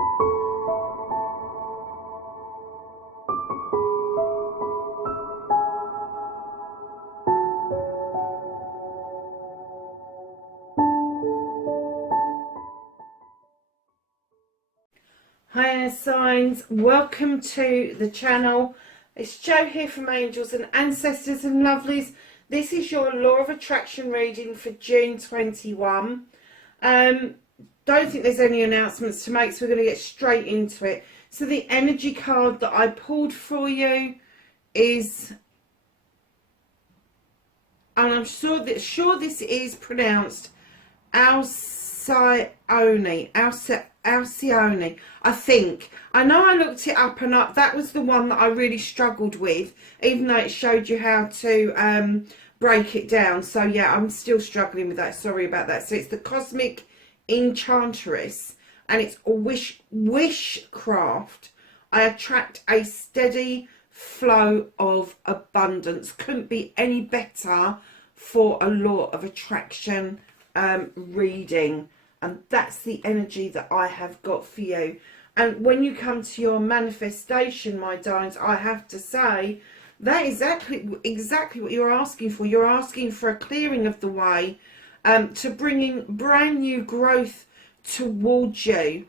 Hi air signs, welcome to the channel. It's Jo here from Angels and Ancestors and Lovelies. This is your Law of Attraction reading for June 21. Don't think there's any announcements to make, so we're going to get straight into it. So the energy card that I pulled for you is, and I'm sure this is pronounced Alcyone, I think. I know I looked it up and that was the one that I really struggled with, even though it showed you how to break it down. So yeah, I'm still struggling with that. Sorry about that. So it's the Cosmic Enchantress, and it's a wishcraft. I attract a steady flow of abundance. Couldn't be any better for a Law of Attraction reading. And that's the energy that I have got for you. And when you come to your manifestation, my darlings, I have to say that is exactly what you're asking for. You're asking for a clearing of the way, to bringing brand new growth towards you.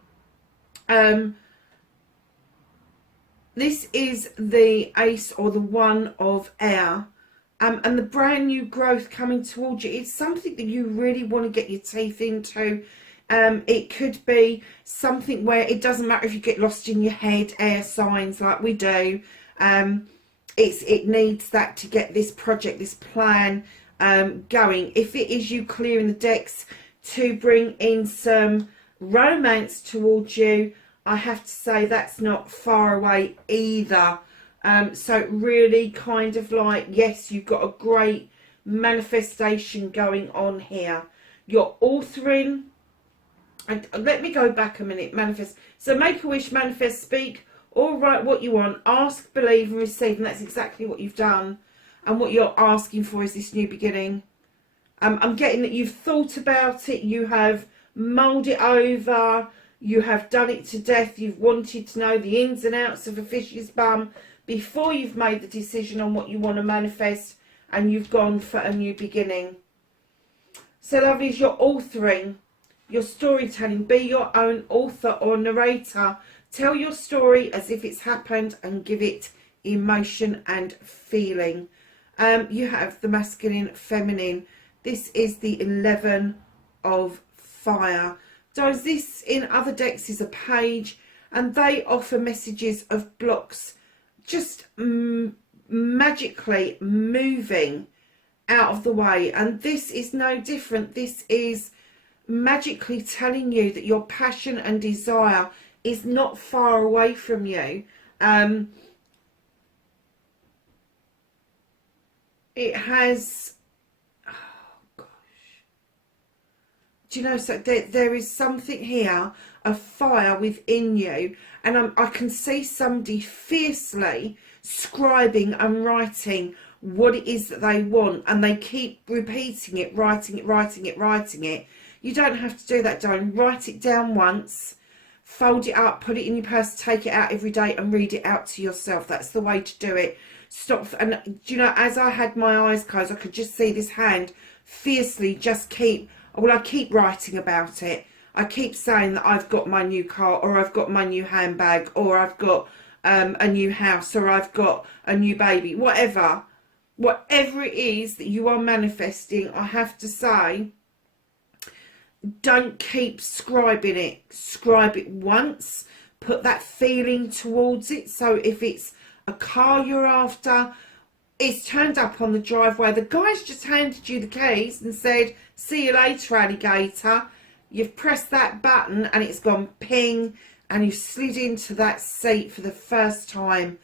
This is the Ace, or the One of Air. And the brand new growth coming towards you, it's something that you really want to get your teeth into. It could be something where it doesn't matter if you get lost in your head, air signs, like we do. It needs that to get this project, this plan going. If it is you clearing the decks to bring in some romance towards you, I have to say that's not far away either. So really kind of like, yes, you've got a great manifestation going on here. You're authoring, and let me go back a minute. Manifest. So make a wish, manifest, speak, or write what you want. Ask, believe and receive, and that's exactly what you've done. And what you're asking for is this new beginning. I'm getting that you've thought about it, you have mulled it over, you have done it to death, you've wanted to know the ins and outs of a fish's bum before you've made the decision on what you want to manifest, and you've gone for a new beginning. So lovelies, you're authoring, your storytelling. Be your own author or narrator. Tell your story as if it's happened and give it emotion and feeling. You have the masculine, feminine. This is the 11 of fire. So this in other decks is a page, and they offer messages of blocks just magically moving out of the way. And this is no different. This is magically telling you that your passion and desire is not far away from you. It has, oh gosh, do you know, so there is something here, a fire within you, and I can see somebody fiercely scribing and writing what it is that they want, and they keep repeating it, writing it. You don't have to do that, darling. Write it down once, fold it up, put it in your purse, take it out every day and read it out to yourself. That's the way to do it. Stop. And do you know, as I had my eyes closed, I could just see this hand fiercely just keep writing about it. I keep saying that I've got my new car, or I've got my new handbag, or I've got a new house, or I've got a new baby. Whatever it is that you are manifesting, I have to say, don't keep scribing it. Scribe it once. Put that feeling towards it. So if it's a car you're after, it's turned up on the driveway, the guy's just handed you the keys and said, see you later, alligator. You've pressed that button and it's gone ping, and you've slid into that seat for the first time.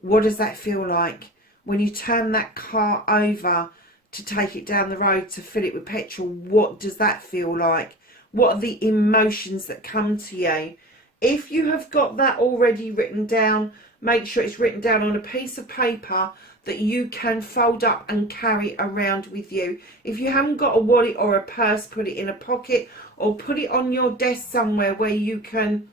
What does that feel like? When you turn that car over to take it down the road to fill it with petrol, what does that feel like? What are the emotions that come to you? If you have got that already written down, make sure it's written down on a piece of paper that you can fold up and carry around with you. If you haven't got a wallet or a purse, put it in a pocket or put it on your desk somewhere where you can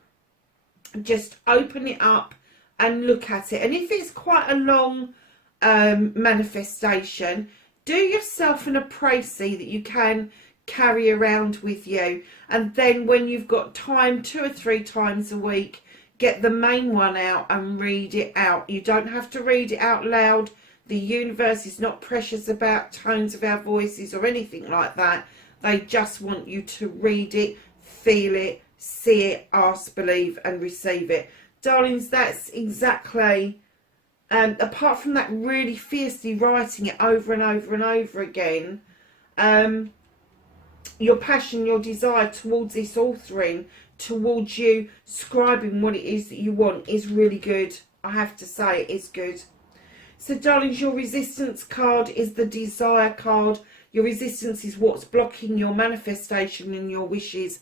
just open it up and look at it. And if it's quite a long manifestation, do yourself an appraisal that you can carry around with you, and then when you've got time, 2 or 3 times a week, get the main one out and read it out. You don't have to read it out loud. The universe is not precious about tones of our voices or anything like that. They just want you to read it, feel it, see it, ask, believe and receive it. Darlings, that's exactly, apart from that really fiercely writing it over and over and over again, your passion, your desire towards this authoring, towards you scribing what it is that you want is really good. I have to say it is good. So darlings, your resistance card is the desire card. Your resistance is what's blocking your manifestation and your wishes.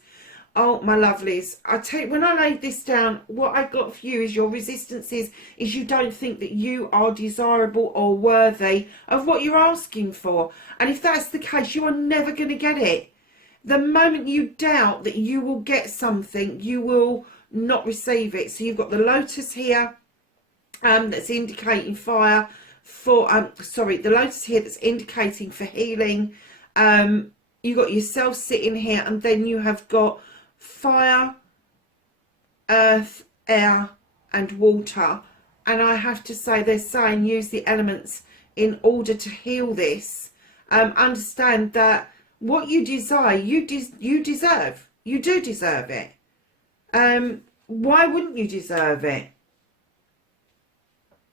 Oh, my lovelies, I tell you, when I laid this down, what I got for you is your resistance is you don't think that you are desirable or worthy of what you're asking for. And if that's the case, you are never going to get it. The moment you doubt that you will get something, you will not receive it. So you've got the lotus here, that's indicating fire for, the lotus here that's indicating for healing. You've got yourself sitting here, and then you have got fire, earth, air and water. And I have to say, they're saying use the elements in order to heal this. Understand that what you desire, you deserve. You do deserve it. Why wouldn't you deserve it?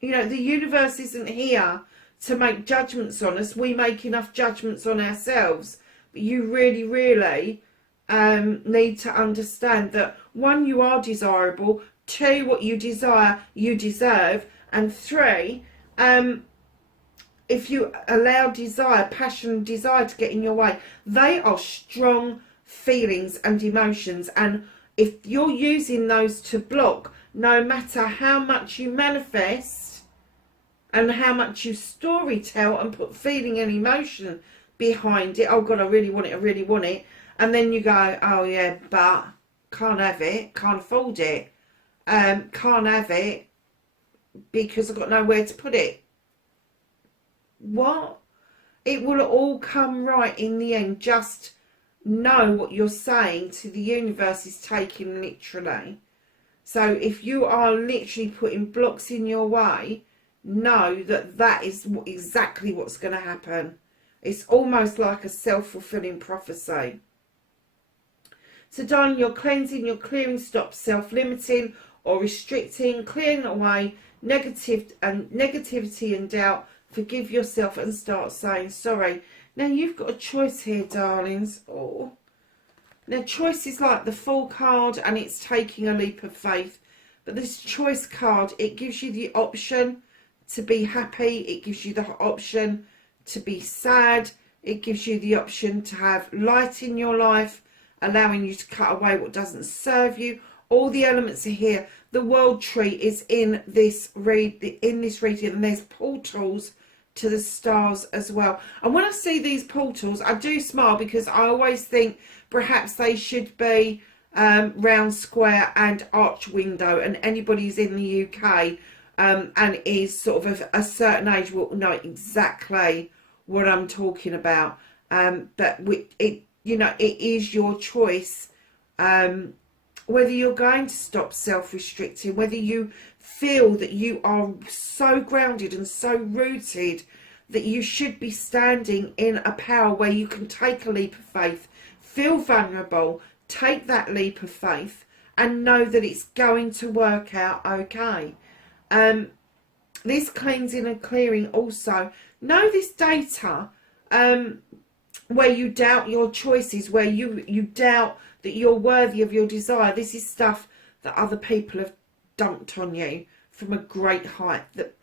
You know, the universe isn't here to make judgments on us. We make enough judgments on ourselves. But you really, really need to understand that 1, you are desirable. 2, what you desire, you deserve. And 3, if you allow desire, passion, desire to get in your way, they are strong feelings and emotions. And if you're using those to block, no matter how much you manifest and how much you story tell and put feeling and emotion behind it, oh God, I really want it, I really want it. And then you go, oh yeah, but can't have it, can't afford it, can't have it because I've got nowhere to put it. What? It will all come right in the end. Just know what you're saying to the universe is taken literally. So if you are literally putting blocks in your way, know that that is exactly what's going to happen. It's almost like a self-fulfilling prophecy. So darling, you're cleansing, you're clearing, stop self-limiting or restricting, clearing away negativity and doubt. Forgive yourself and start saying sorry. Now you've got a choice here, darlings. Oh, now choice is like the Fool card, and it's taking a leap of faith. But this choice card, it gives you the option to be happy. It gives you the option to be sad. It gives you the option to have light in your life, allowing you to cut away what doesn't serve you. All the elements are here. The world tree is in this reading, and there's portals to the stars as well. And when I see these portals, I do smile, because I always think perhaps they should be round, square and arch window. And anybody who's in the UK and is sort of a certain age will know exactly what I'm talking about. But it is your choice whether you're going to stop self-restricting, whether you feel that you are so grounded and so rooted that you should be standing in a power where you can take a leap of faith, feel vulnerable, take that leap of faith and know that it's going to work out okay. This cleansing and clearing also, know this data where you doubt your choices, where you doubt that you're worthy of your desire. This is stuff that other people have dumped on you from a great height. That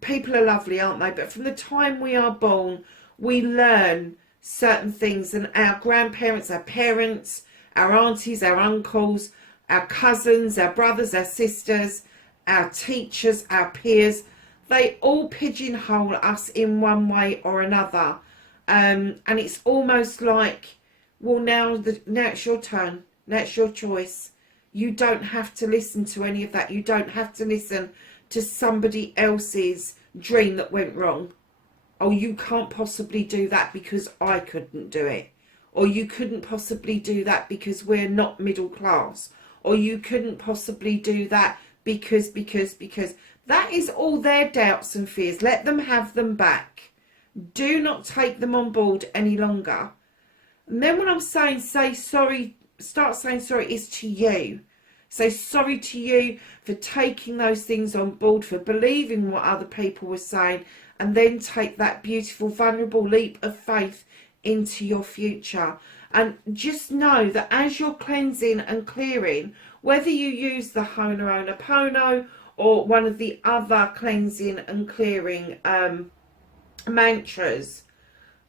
people are lovely, aren't they? But from the time we are born, we learn certain things, and our grandparents, our parents, our aunties, our uncles, our cousins, our brothers, our sisters, our teachers, our peers, they all pigeonhole us in one way or another. And it's almost like, well, now it's your turn. Now it's your choice. You don't have to listen to any of that. You don't have to listen to somebody else's dream that went wrong. Oh, you can't possibly do that because I couldn't do it. Or you couldn't possibly do that because we're not middle class. Or you couldn't possibly do that because. That is all their doubts and fears. Let them have them back. Do not take them on board any longer. And then when I'm saying say sorry, start saying sorry, is to you. Say sorry to you for taking those things on board, for believing what other people were saying, and then take that beautiful, vulnerable leap of faith into your future. And just know that as you're cleansing and clearing, whether you use the Ho'oponopono or one of the other cleansing and clearing mantras,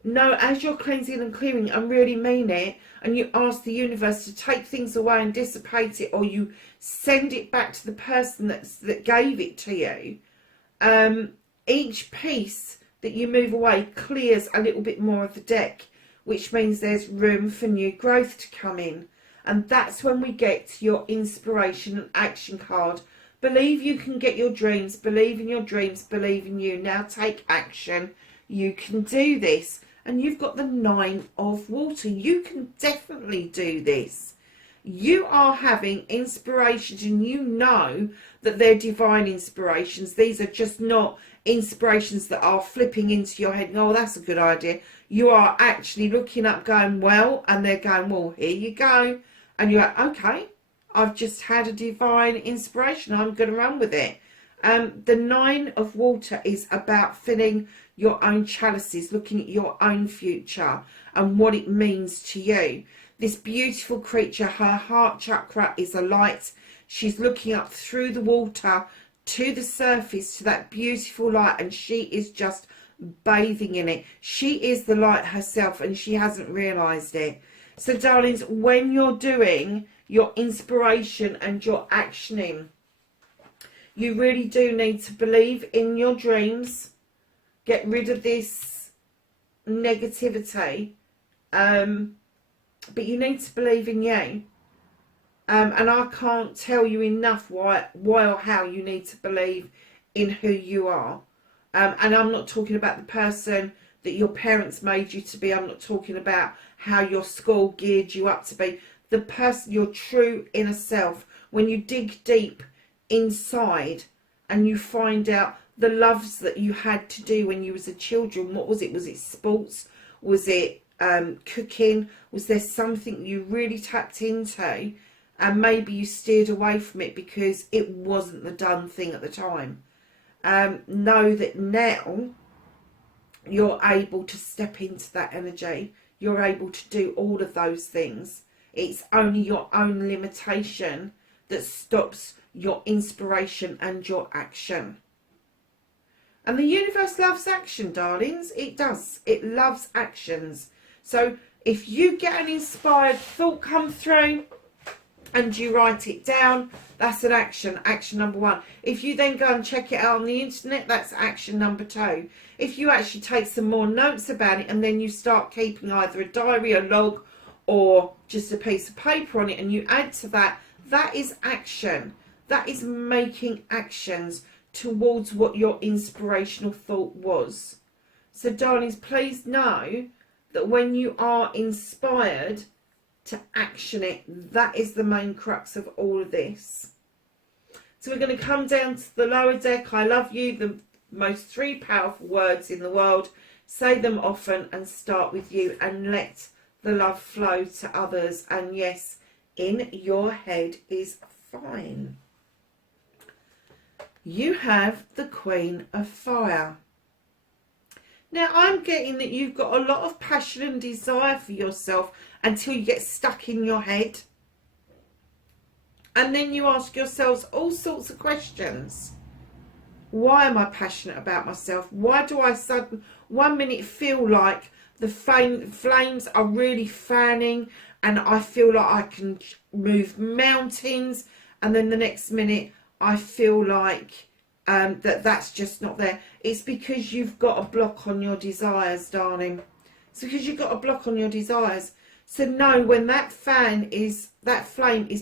no, as you're cleansing and clearing and really mean it, and you ask the universe to take things away and dissipate it, or you send it back to the person that gave it to you, each piece that you move away clears a little bit more of the deck, which means there's room for new growth to come in. And that's when we get to your inspiration and action card. Believe you can get your dreams, believe in your dreams, believe in you. Now take action. You can do this. And you've got the 9 of water. You can definitely do this. You are having inspirations, and you know that they're divine inspirations. These are just not inspirations that are flipping into your head. Oh, that's a good idea. You are actually looking up going, well, and they're going, well, here you go. And you're like, okay, I've just had a divine inspiration. I'm going to run with it. The 9 of water is about filling your own chalices, looking at your own future and what it means to you. This beautiful creature, her heart chakra is alight. She's looking up through the water to the surface, to that beautiful light, and she is just bathing in it. She is the light herself, and she hasn't realised it. So darlings, when you're doing your inspiration and your actioning, you really do need to believe in your dreams. Get rid of this negativity. But you need to believe in you. And I can't tell you enough why or how you need to believe in who you are. And I'm not talking about the person that your parents made you to be. I'm not talking about how your school geared you up to be. The person, your true inner self. When you dig deep inside and you find out the loves that you had to do when you was a children. What was it? Was it sports? Was it cooking? Was there something you really tapped into and maybe you steered away from it because it wasn't the done thing at the time? Know that now you're able to step into that energy. You're able to do all of those things. It's only your own limitation that stops your inspiration and your action. And the universe loves action, darlings. It does. It loves actions. So if you get an inspired thought come through and you write it down, that's an action. Action number 1. If you then go and check it out on the internet, that's action number 2. If you actually take some more notes about it and then you start keeping either a diary, a log, or just a piece of paper on it, and you add to that, that is action. That is making actions towards what your inspirational thought was. So darlings, please know that when you are inspired to action it, that is the main crux of all of this. So we're going to come down to the lower deck. I love you, the most 3 powerful words in the world. Say them often and start with you, and let the love flow to others. And yes, in your head is fine. You have the Queen of Fire. Now, I'm getting that you've got a lot of passion and desire for yourself until you get stuck in your head. And then you ask yourselves all sorts of questions. Why am I passionate about myself? Why do I suddenly, one minute feel like the flames are really fanning and I feel like I can move mountains, and then the next minute I feel like that's just not there. It's because you've got a block on your desires, darling. It's because you've got a block on your desires. So know when that flame is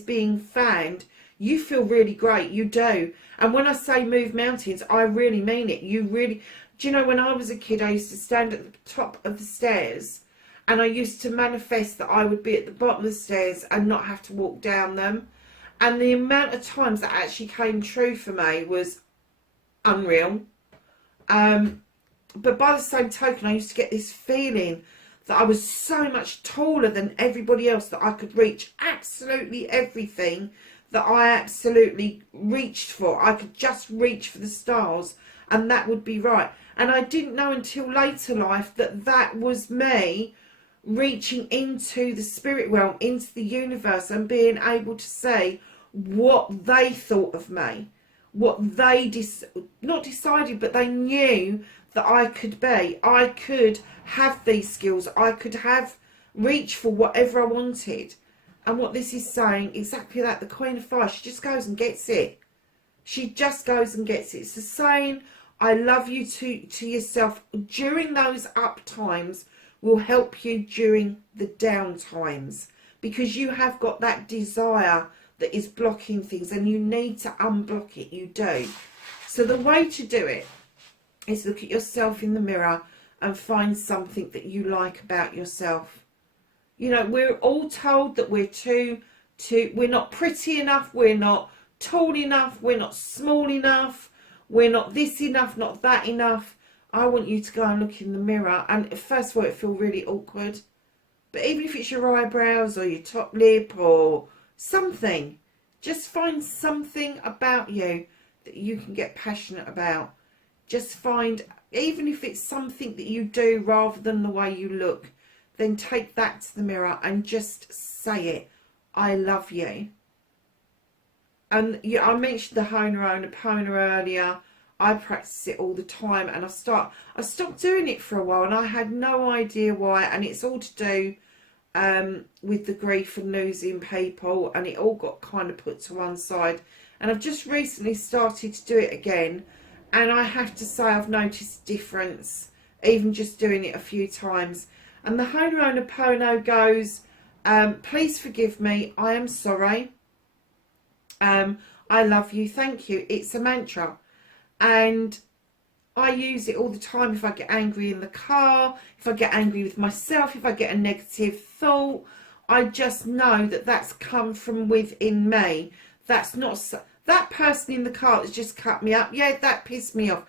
being fanned, you feel really great. You do. And when I say move mountains, I really mean it. You really, do you know, when I was a kid, I used to stand at the top of the stairs and I used to manifest that I would be at the bottom of the stairs and not have to walk down them. And the amount of times that actually came true for me was unreal. But by the same token, I used to get this feeling that I was so much taller than everybody else, that I could reach absolutely everything that I absolutely reached for. I could just reach for the stars and that would be right. And I didn't know until later life that that was me reaching into the spirit realm, into the universe, and being able to say what they thought of me, what they not decided, but they knew that I could be. I could have these skills. I could have reach for whatever I wanted. And what this is saying, exactly that, the Queen of Fire, she just goes and gets it. She just goes and gets it. It's the saying, I love you to yourself during those up times will help you during the down times, because you have got that desire that is blocking things and you need to unblock it. You do. So the way to do it is look at yourself in the mirror and find something that you like about yourself. You know, we're all told that we're we're not pretty enough, we're not tall enough, we're not small enough, we're not this enough, not that enough. I want you to go and look in the mirror, and first of all, it feels really awkward. But even if it's your eyebrows or your top lip or something, just find something about you that you can get passionate about. Just find, even if it's something that you do rather than the way you look, then take that to the mirror and just say it. I love you. And yeah, I mentioned the Ho'oponopono earlier. I practice it all the time, and I stopped doing it for a while, and I had no idea why. And it's all to do with the grief and losing people, and it all got kind of put to one side. And I've just recently started to do it again, and I have to say I've noticed a difference, even just doing it a few times. And the Ho'oponopono goes, please forgive me, I am sorry, I love you, thank you. It's a mantra, and I use it all the time. If I get angry in the car, if I get angry with myself, if I get a negative thought, I just know that that's come from within me. That's not that person in the car that's just cut me up. Yeah, that pissed me off,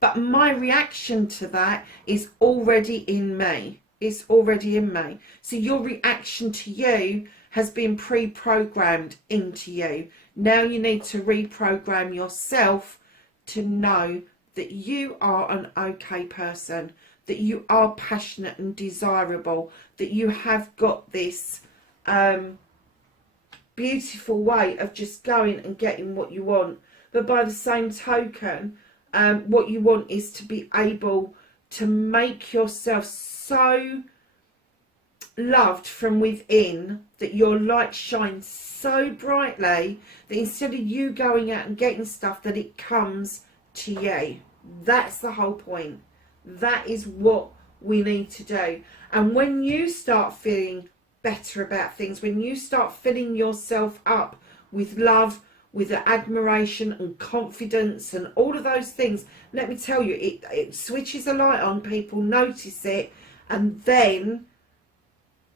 but my reaction to that is already in me. It's already in me. So your reaction to you has been pre-programmed into you. Now you need to reprogram yourself to know that you are an okay person, that you are passionate and desirable, that you have got this beautiful way of just going and getting what you want. But by the same token, what you want is to be able to make yourself so loved from within that your light shines so brightly that instead of you going out and getting stuff, that it comes to you. That's the whole point. That is what we need to do. And when you start feeling better about things, when you start filling yourself up with love, with admiration and confidence and all of those things, let me tell you, it switches a light on, people notice it, and then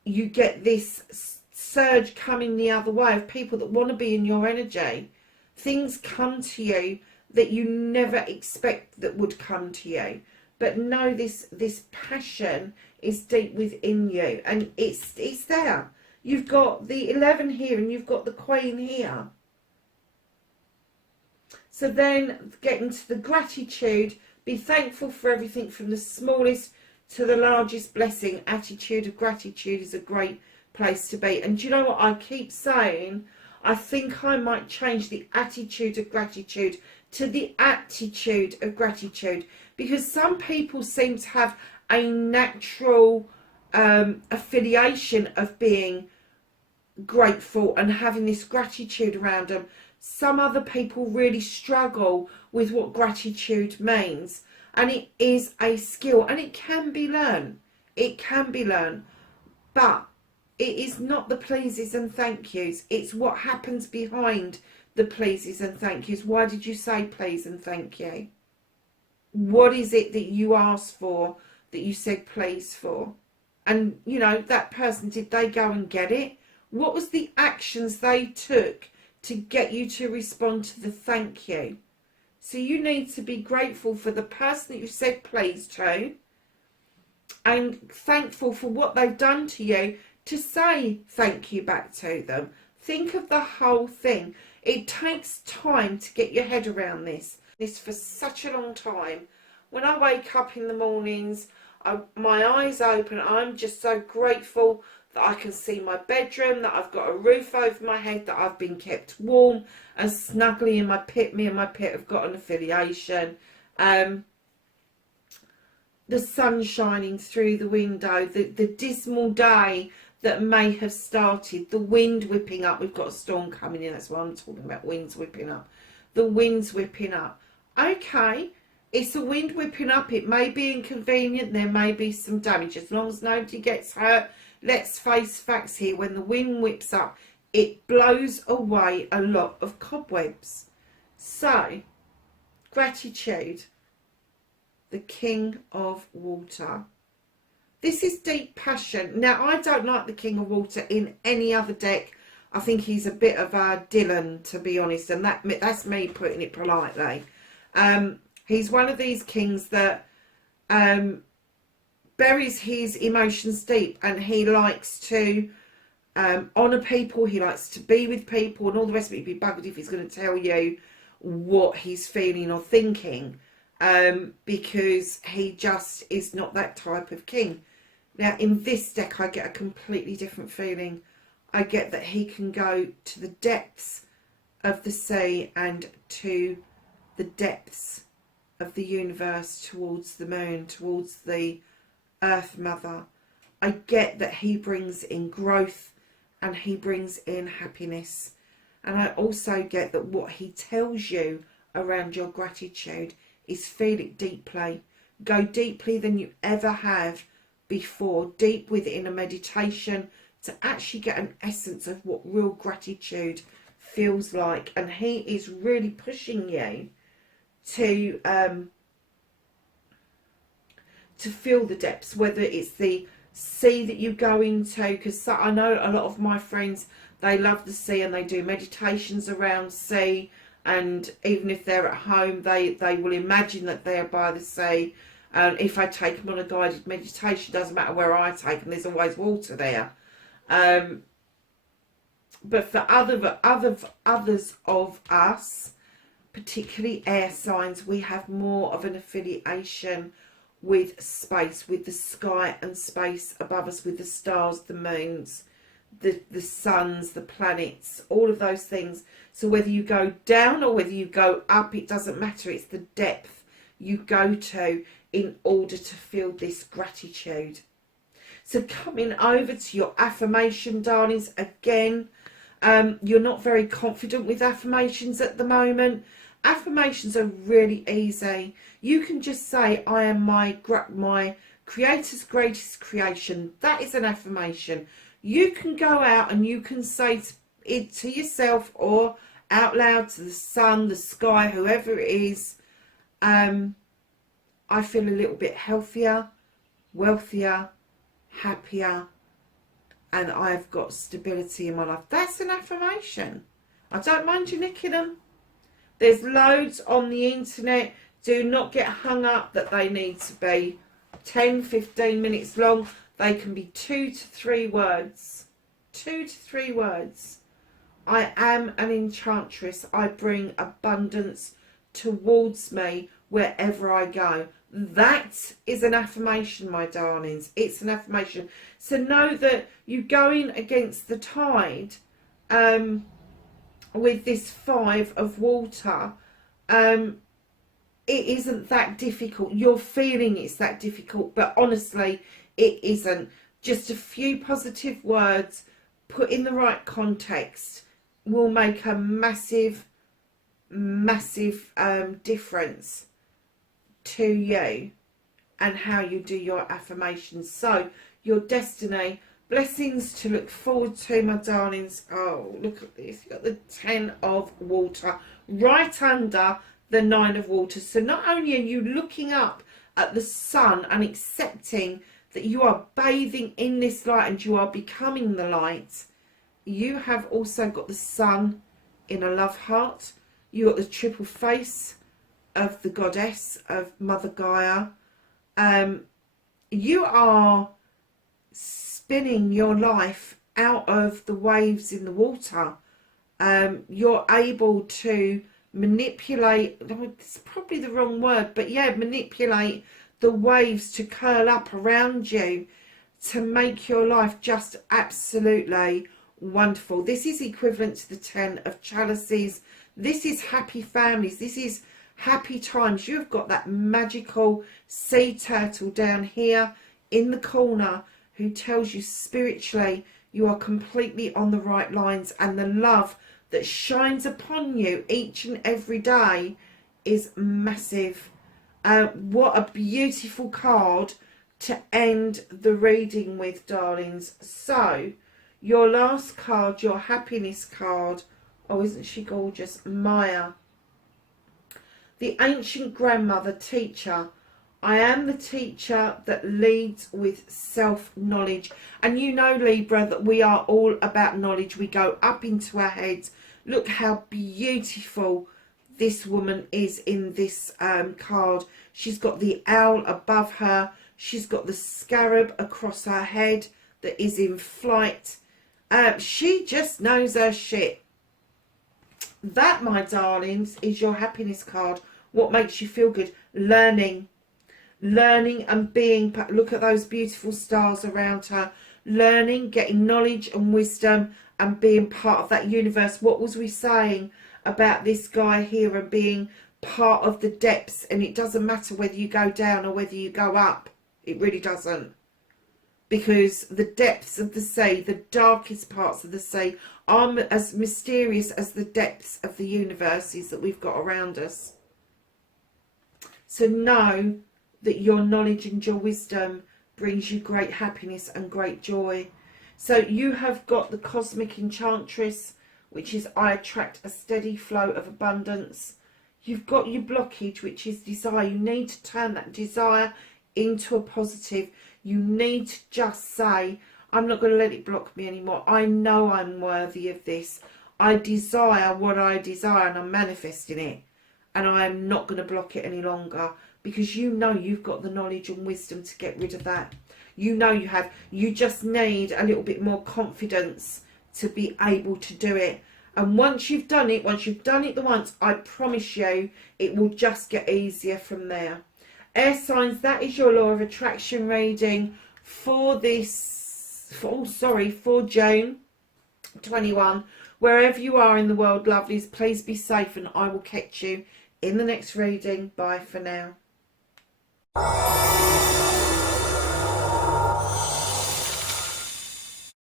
you get this surge coming the other way of people that want to be in your energy. Things come to you that you never expect that would come to you. But know this passion is deep within you, and it's there. You've got the 11 here and you've got the Queen here. So then get into the gratitude. Be thankful for everything from the smallest to the largest blessing. Attitude of gratitude is a great place to be. And do you know what I keep saying? I think I might change the attitude of gratitude to the attitude of gratitude, because some people seem to have a natural affiliation of being grateful and having this gratitude around them. Some other people really struggle with what gratitude means, and it is a skill and it can be learned. It can be learned, but It is not the pleases and thank yous. It's what happens behind the pleases and thank yous. Why did you say please and thank you? What is it that you asked for that you said please for? And, you know, that person, did they go and get it? What was the actions they took to get you to respond to the thank you? So you need to be grateful for the person that you said please to, and thankful for what they've done to you to say thank you back to them. Think of the whole thing. It takes time to get your head around this for such a long time. When I wake up in the mornings, my eyes open, I'm just so grateful that I can see my bedroom, that I've got a roof over my head, that I've been kept warm and snugly in my pit. Me and my pit have got an affiliation. The sun shining through the window, the dismal day that may have started, the wind whipping up. We've got a storm coming in, that's why I'm talking about winds whipping up. The wind's whipping up. Okay, it's a wind whipping up. It may be inconvenient. There may be some damage. As long as nobody gets hurt, let's face facts here. When the wind whips up, it blows away a lot of cobwebs. So, gratitude. The King of Water. This is deep passion. Now, I don't like the King of Water in any other deck. I think he's a bit of a Dylan, to be honest, and that's me putting it politely. He's one of these kings that buries his emotions deep, and he likes to honour people, he likes to be with people, and all the rest of it. He'd be buggered if he's going to tell you what he's feeling or thinking, because he just is not that type of king. Now, in this deck, I get a completely different feeling. I get that he can go to the depths of the sea and to the depths of the universe, towards the moon, towards the Earth Mother. I get that he brings in growth and he brings in happiness. And I also get that what he tells you around your gratitude is feel it deeply. Go deeply than you ever have before, deep within a meditation, to actually get an essence of what real gratitude feels like. And he is really pushing you to feel the depths, whether it's the sea that you go into, because I know a lot of my friends, they love the sea and they do meditations around sea, and even if they're at home, they will imagine that they're by the sea. If I take them on a guided meditation, doesn't matter where I take them, there's always water there. But for others of us, particularly air signs, we have more of an affiliation with space, with the sky and space above us, with the stars, the moons, the suns, the planets, all of those things. So whether you go down or whether you go up, it doesn't matter. It's the depth you go to in order to feel this gratitude. So coming over to your affirmation, darlings, again, you're not very confident with affirmations at the moment. Affirmations are really easy. You can just say, I am my creator's greatest creation. That is an affirmation. You can go out and you can say it to yourself or out loud to the sun, the sky, whoever it is. I feel a little bit healthier, wealthier, happier, and I've got stability in my life. That's an affirmation. I don't mind you nicking them. There's loads on the internet. Do not get hung up that they need to be 10, 15 minutes long. They can be 2 to 3 words. 2 to 3 words. I am an enchantress. I bring abundance towards me wherever I go. That is an affirmation, my darlings. It's an affirmation. So know that you're going against the tide with this 5 of water. It isn't that difficult. You're feeling it's that difficult, but honestly, it isn't. Just a few positive words put in the right context will make a massive difference to you and how you do your affirmations. So your destiny Blessings to look forward to, my darlings. Oh, look at this. You've got the 10 of water right under the 9 of water. So not only are you looking up at the sun and accepting that you are bathing in this light and you are becoming the light, you have also got the sun in a love heart. You got the triple face of the goddess of Mother Gaia. You are spinning your life out of the waves in the water. You're able to manipulate, it's probably the wrong word, but yeah, manipulate the waves to curl up around you to make your life just absolutely wonderful. This is equivalent to the 10 of chalices. This is happy families. This is happy times. You've got that magical sea turtle down here in the corner who tells you spiritually you are completely on the right lines, and the love that shines upon you each and every day is massive. What a beautiful card to end the reading with, darlings. So your last card, your happiness card. Oh, isn't she gorgeous? Maya, the ancient grandmother teacher. I am the teacher that leads with self-knowledge. And you know, Libra, that we are all about knowledge. We go up into our heads. Look how beautiful this woman is in this card. She's got the owl above her. She's got the scarab across her head that is in flight. She just knows her shit. That, my darlings, is your happiness card. What makes you feel good? Learning and being. Look at those beautiful stars around her. Learning, getting knowledge and wisdom, and being part of that universe. What was we saying about this guy here and being part of the depths? And it doesn't matter whether you go down or whether you go up. It really doesn't. Because the depths of the sea, the darkest parts of the sea, are as mysterious as the depths of the universes that we've got around us. So know that your knowledge and your wisdom brings you great happiness and great joy. So you have got the cosmic enchantress, which is I attract a steady flow of abundance. You've got your blockage, which is desire. You need to turn that desire into a positive. You need to just say, I'm not going to let it block me anymore. I know I'm worthy of this. I desire what I desire and I'm manifesting it. And I am not going to block it any longer, because you know you've got the knowledge and wisdom to get rid of that. You know you have. You just need a little bit more confidence to be able to do it. And once you've done it the once, I promise you, it will just get easier from there. Air signs, that is your law of attraction reading for this, for June 21. Wherever you are in the world, lovelies, please be safe, and I will catch you in the next reading. Bye for now.